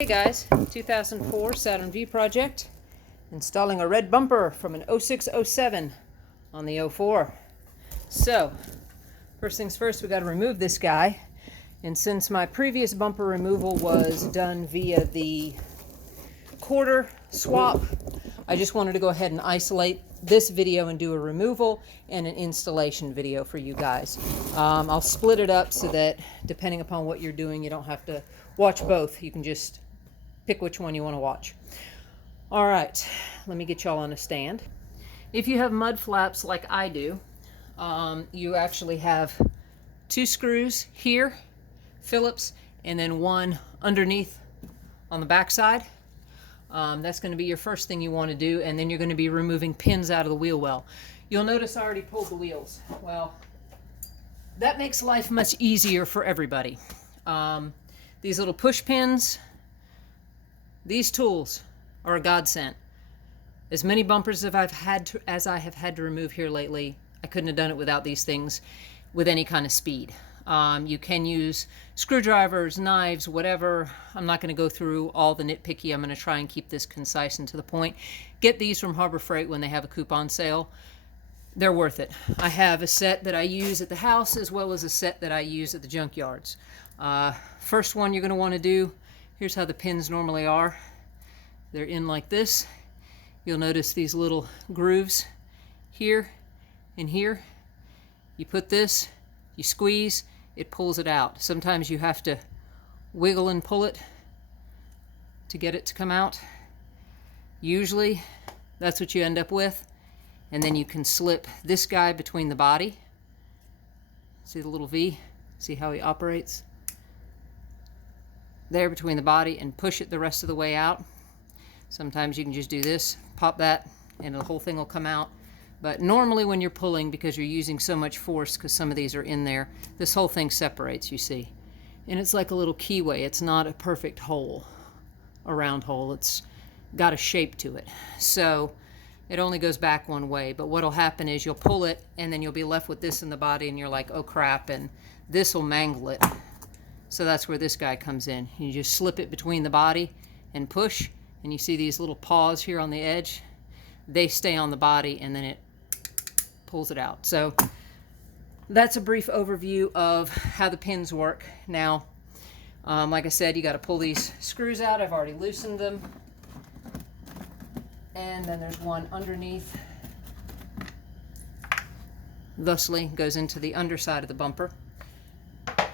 Hey guys, 2004 Saturn V project, installing a red bumper from an 0607 on the 04. So, first things first, we got to remove this guy. And since my previous bumper removal was done via the quarter swap, I just wanted to go ahead and isolate this video and do a removal and an installation video for you guys. I'll split it up so that depending upon what you're doing, you don't have to watch both. You can just pick which one you want to watch. All right, let me get y'all on a stand. If you have mud flaps like I do, you actually have two screws here, Phillips, and then one underneath on the back side. That's going to be your first thing you want to do, and then you're going to be removing pins out of the wheel well. You'll notice I already pulled the wheels. Well, that makes life much easier for everybody. These little push pins, these tools are a godsend. As many bumpers as I have had to remove here lately, I couldn't have done it without these things with any kind of speed. You can use screwdrivers, knives, whatever. I'm not going to go through all the nitpicky. I'm going to try and keep this concise and to the point. Get these from Harbor Freight when they have a coupon sale. They're worth it. I have a set that I use at the house as well as a set that I use at the junkyards. First one you're going to want to do, here's how the pins normally are. They're in like this. You'll notice these little grooves here and here. You put this, you squeeze, it pulls it out. Sometimes you have to wiggle and pull it to get it to come out. Usually that's what you end up with. And then you can slip this guy between the body. See the little V? See how he operates? There between the body, and push it the rest of the way out. Sometimes you can just do this, pop that, and the whole thing will come out. But normally when you're pulling, because you're using so much force, because some of these are in there, this whole thing separates, you see. And it's like a little keyway. It's not a perfect hole, a round hole. It's got a shape to it. So it only goes back one way. But what'll happen is you'll pull it, and then you'll be left with this in the body, and you're like, oh crap, and this will mangle it. So that's where this guy comes in. You just slip it between the body and push, and you see these little paws here on the edge. They stay on the body, and then it pulls it out. So that's a brief overview of how the pins work. Now, like I said, you got to pull these screws out. I've already loosened them. And then there's one underneath. Thusly goes into the underside of the bumper.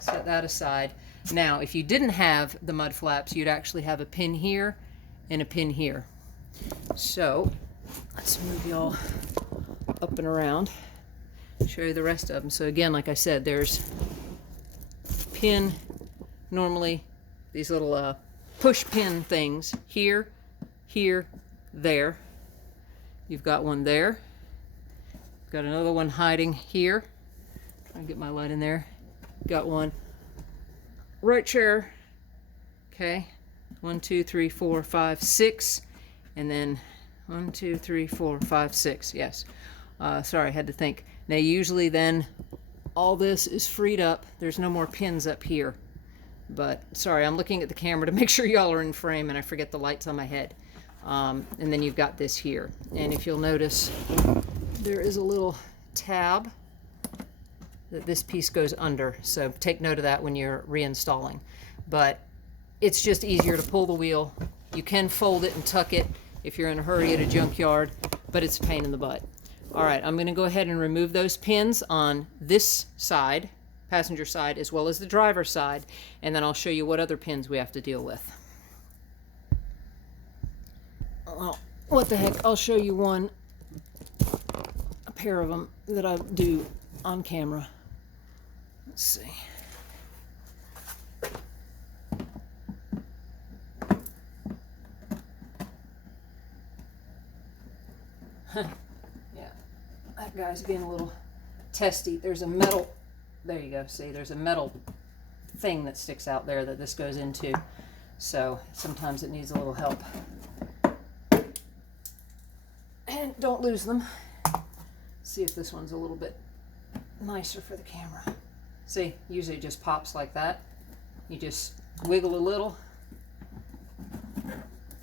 Set that aside. Now, if you didn't have the mud flaps, you'd actually have a pin here and a pin here. So let's move y'all up and around, show you the rest of them. So again, like I said, there's pin, normally these little push pin things here, here, there. You've got one there. Got another one hiding here. Try and get my light in there. Got one right chair. Okay, 1, 2, 3, 4, 5, 6, and then 1, 2, 3, 4, 5, 6. Yes. Sorry, I had to think. Now, usually then all this is freed up. There's no more pins up here. But sorry, I'm looking at the camera to make sure y'all are in frame, and I forget the lights on my head. And then you've got this here. And if you'll notice, there is a little tab that this piece goes under. So take note of that when you're reinstalling. But it's just easier to pull the wheel. You can fold it and tuck it if you're in a hurry at a junkyard, but it's a pain in the butt. All right, I'm going to go ahead and remove those pins on this side, passenger side, as well as the driver's side, and then I'll show you what other pins we have to deal with. Well, what the heck, I'll show you a pair of them that I do on camera. Let's see. Yeah, that guy's being a little testy. There's a metal, there you go, see, there's a metal thing that sticks out there that this goes into. So sometimes it needs a little help. And don't lose them. See if this one's a little bit nicer for the camera. See, usually it just pops like that. You just wiggle a little,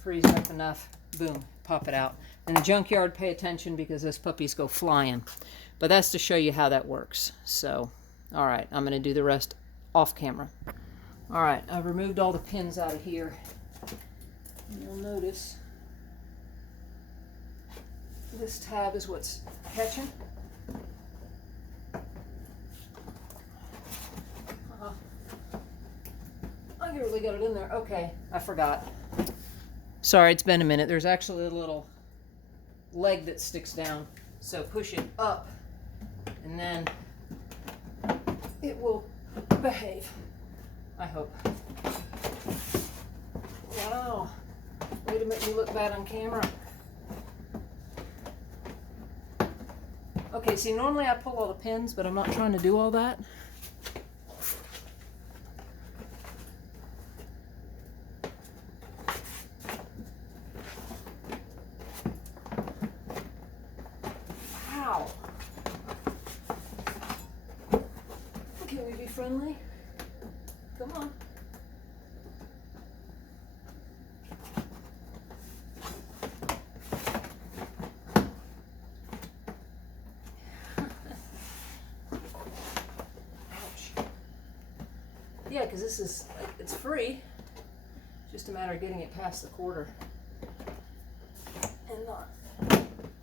frees up enough, boom, pop it out. In the junkyard, pay attention because those puppies go flying. But that's to show you how that works. So, all right, I'm going to do the rest off camera. All right, I've removed all the pins out of here. You'll notice this tab is what's catching. I really got it in there. Okay, I forgot. Sorry, it's been a minute. There's actually a little leg that sticks down. So push it up and then it will behave. I hope. Wow. Way to make me look bad on camera. Okay, see, normally I pull all the pins, but I'm not trying to do all that. Wow. Can we be friendly? Come on. Yeah, because this is, it's free. Just a matter of getting it past the quarter and not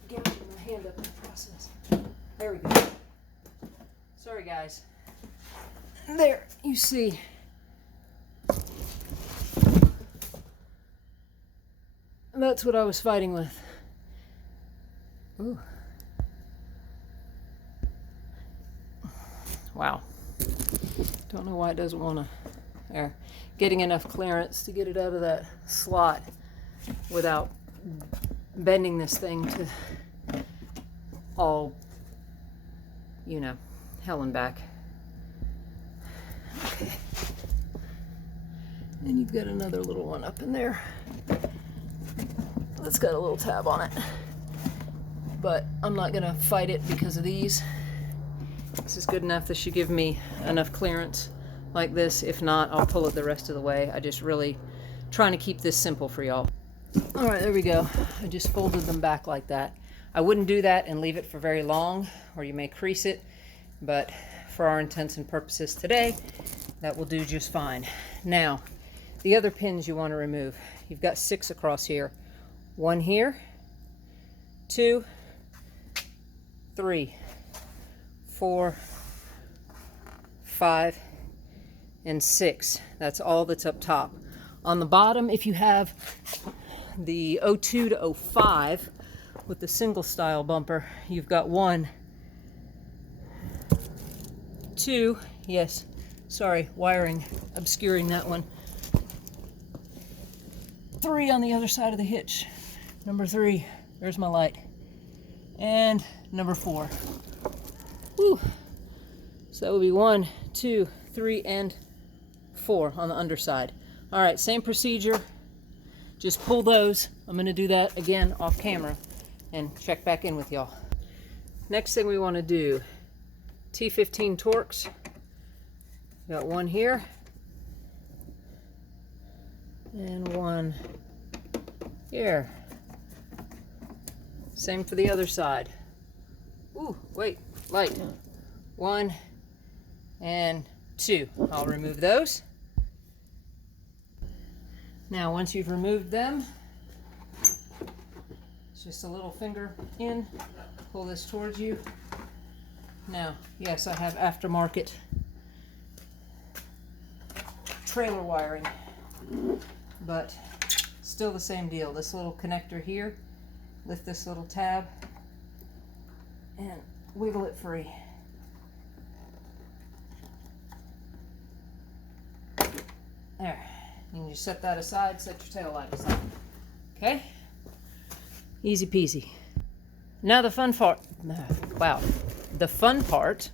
gouging my hand up in the process. There we go. Sorry, guys. There, you see. That's what I was fighting with. Ooh. Wow. Don't know why it doesn't want to. There. Getting enough clearance to get it out of that slot without bending this thing to all, you know, hell and back. Okay. And you've got another little one up in there. That's got a little tab on it. But I'm not going to fight it because of these. This is good enough. This should give me enough clearance like this. If not, I'll pull it the rest of the way. I just really trying to keep this simple for y'all. All right, there we go. I just folded them back like that. I wouldn't do that and leave it for very long, or you may crease it, but for our intents and purposes today, that will do just fine. Now, the other pins you want to remove. You've got 6 across here. 1 here, 2, 3, 4, 5, and 6. That's all that's up top. On the bottom, if you have the 02 to 05 with the single style bumper, you've got 1, 2, yes, sorry, wiring obscuring that one. 3 on the other side of the hitch. Number 3, there's my light. And number 4. Whew. So that would be 1, 2, 3, and 4 on the underside. All right, same procedure. Just pull those. I'm going to do that again off camera and check back in with y'all. Next thing we want to do, T15 Torx. Got 1 here and 1 here. Same for the other side. Ooh, wait, light. 1 and 2. I'll remove those. Now, once you've removed them, it's just a little finger in. Pull this towards you. Now, yes, I have aftermarket trailer wiring, but still the same deal. This little connector here, lift this little tab and wiggle it free. There. You can just set that aside, set your tail light aside. Okay? Easy peasy. Now the fun part. Wow. The fun part.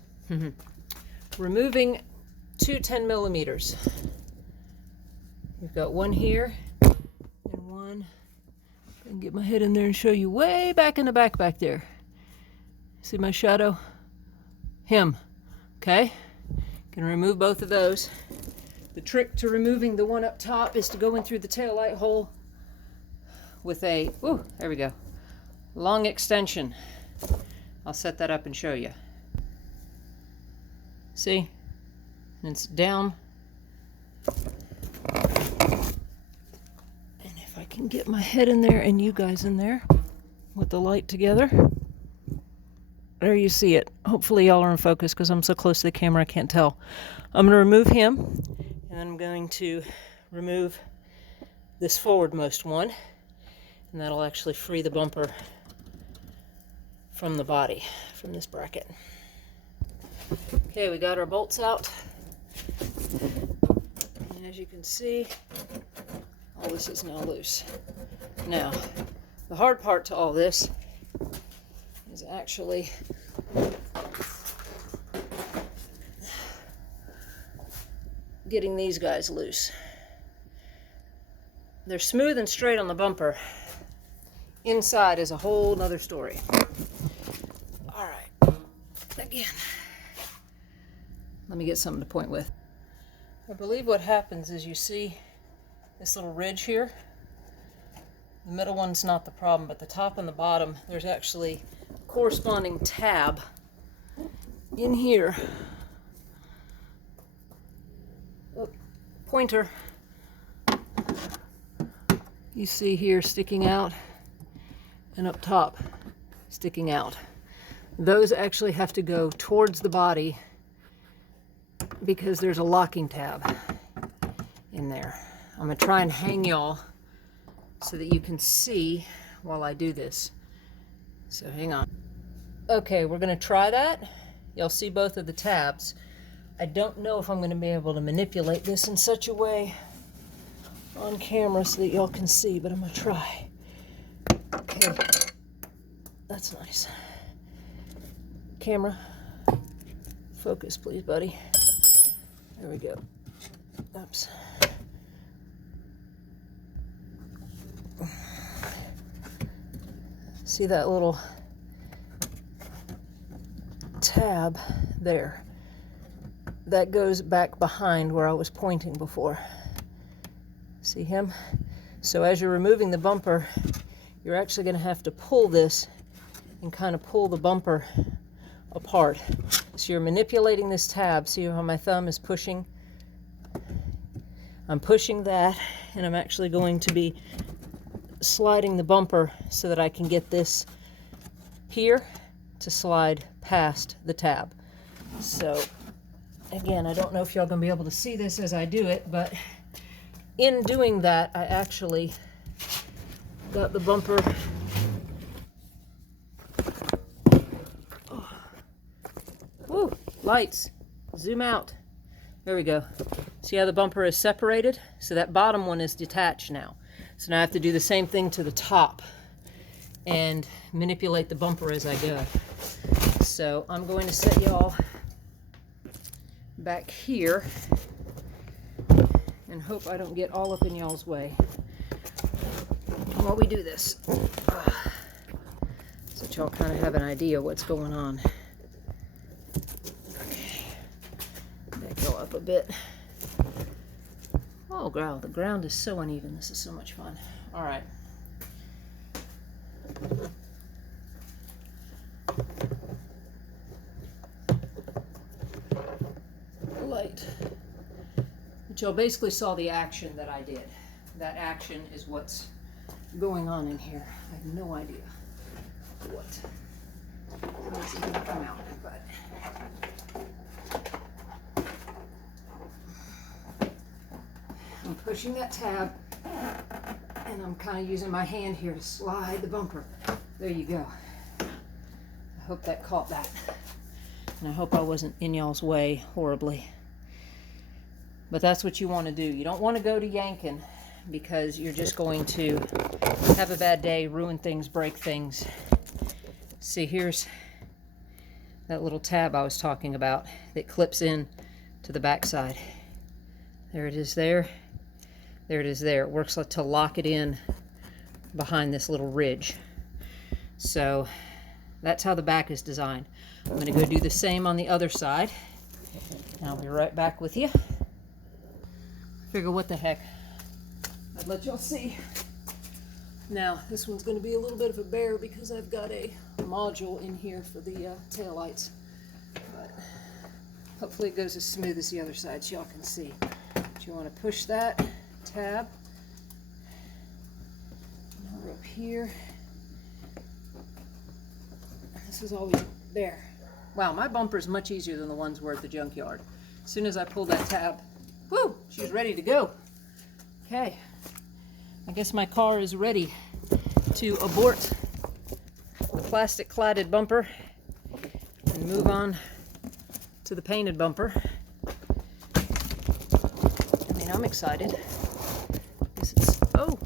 Removing 2 10 millimeters. We've got 1 here and 1. I can get my head in there and show you way back in the back there. See my shadow? Him. Okay? Can remove both of those. The trick to removing the one up top is to go in through the tail light hole with a, ooh, there we go, long extension. I'll set that up and show you. See? And it's down. And if I can get my head in there and you guys in there with the light together. There you see it. Hopefully y'all are in focus because I'm so close to the camera I can't tell. I'm going to remove him, and I'm going to remove this forwardmost one, and that'll actually free the bumper from the body, from this bracket. Okay, we got our bolts out. And as you can see, all this is now loose. Now, the hard part to all this is actually getting these guys loose. They're smooth and straight on the bumper. Inside is a whole nother story. All right, again, let me get something to point with. I believe what happens is you see this little ridge here. The middle one's not the problem, but the top and the bottom, there's actually a corresponding tab in here. Oh, pointer. You see here sticking out, and up top sticking out. Those actually have to go towards the body because there's a locking tab in there. I'm going to try and hang y'all so that you can see while I do this. So hang on. Okay, we're going to try that. You'll see both of the tabs. I don't know if I'm going to be able to manipulate this in such a way on camera so that y'all can see, but I'm going to try. Okay, that's nice. Camera, focus please, buddy. There we go. Oops. See that little tab there? That goes back behind where I was pointing before. See him? So as you're removing the bumper, you're actually going to have to pull this and kind of pull the bumper apart. So you're manipulating this tab. See how my thumb is pushing? I'm pushing that, and I'm actually going to be sliding the bumper so that I can get this here to slide past the tab. So again, I don't know if y'all gonna be able to see this as I do it, but in doing that, I actually got the bumper. Oh. Woo, lights, zoom out. There we go. See how the bumper is separated? So that bottom one is detached now. So now I have to do the same thing to the top and manipulate the bumper as I go. So I'm going to set y'all back here and hope I don't get all up in y'all's way while we do this. So that y'all kind of have an idea what's going on. Okay, back y'all up a bit. Oh, wow, the ground is so uneven. This is so much fun. All right. Light. But y'all basically saw the action that I did. That action is what's going on in here. I have no idea what this is going to come out, but I'm pushing that tab, and I'm kind of using my hand here to slide the bumper. There you go. I hope that caught that. And I hope I wasn't in y'all's way horribly. But that's what you want to do. You don't want to go to yanking because you're just going to have a bad day, ruin things, break things. See, here's that little tab I was talking about that clips in to the back side. There it is there. There it is there. It works to lock it in behind this little ridge. So that's how the back is designed. I'm going to go do the same on the other side. And I'll be right back with you. Figure what the heck. I'd let y'all see Now, this one's going to be a little bit of a bear because I've got a module in here for the taillights. But hopefully it goes as smooth as the other side so y'all can see. But you want to push that tab over up here. This is always there. Wow, my bumper is much easier than the ones were at the junkyard. As soon as I pull that tab, whoo, she's ready to go. Okay, I guess my car is ready to abort the plastic cladded bumper and move on to the painted bumper. I mean, I'm excited. I guess it's, oh,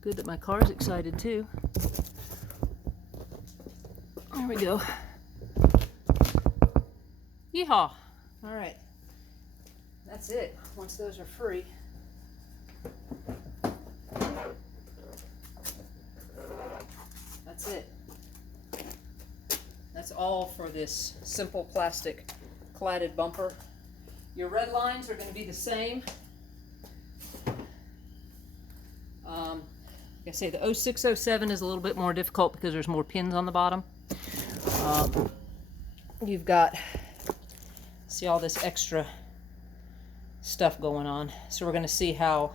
good that my car's excited too. There we go. Yeehaw! All right, that's it. Once those are free, that's it. That's all for this simple plastic cladded bumper. Your red lines are going to be the same. Like I say, the 0607 is a little bit more difficult because there's more pins on the bottom. You've got, see all this extra stuff going on. So we're going to see how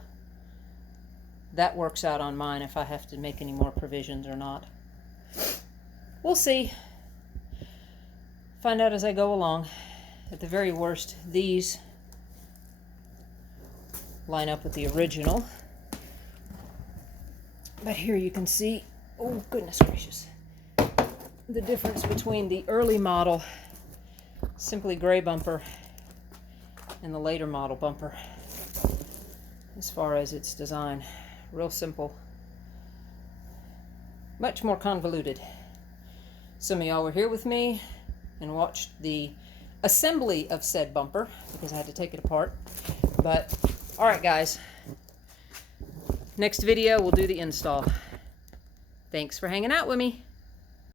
that works out on mine, if I have to make any more provisions or not. We'll see. Find out as I go along. At the very worst, these line up with the original. But here you can see, oh goodness gracious, the difference between the early model simply gray bumper and the later model bumper as far as its design. Real simple, much more convoluted. Some of y'all were here with me and watched the assembly of said bumper because I had to take it apart. But all right guys, next video we'll do the install. Thanks for hanging out with me.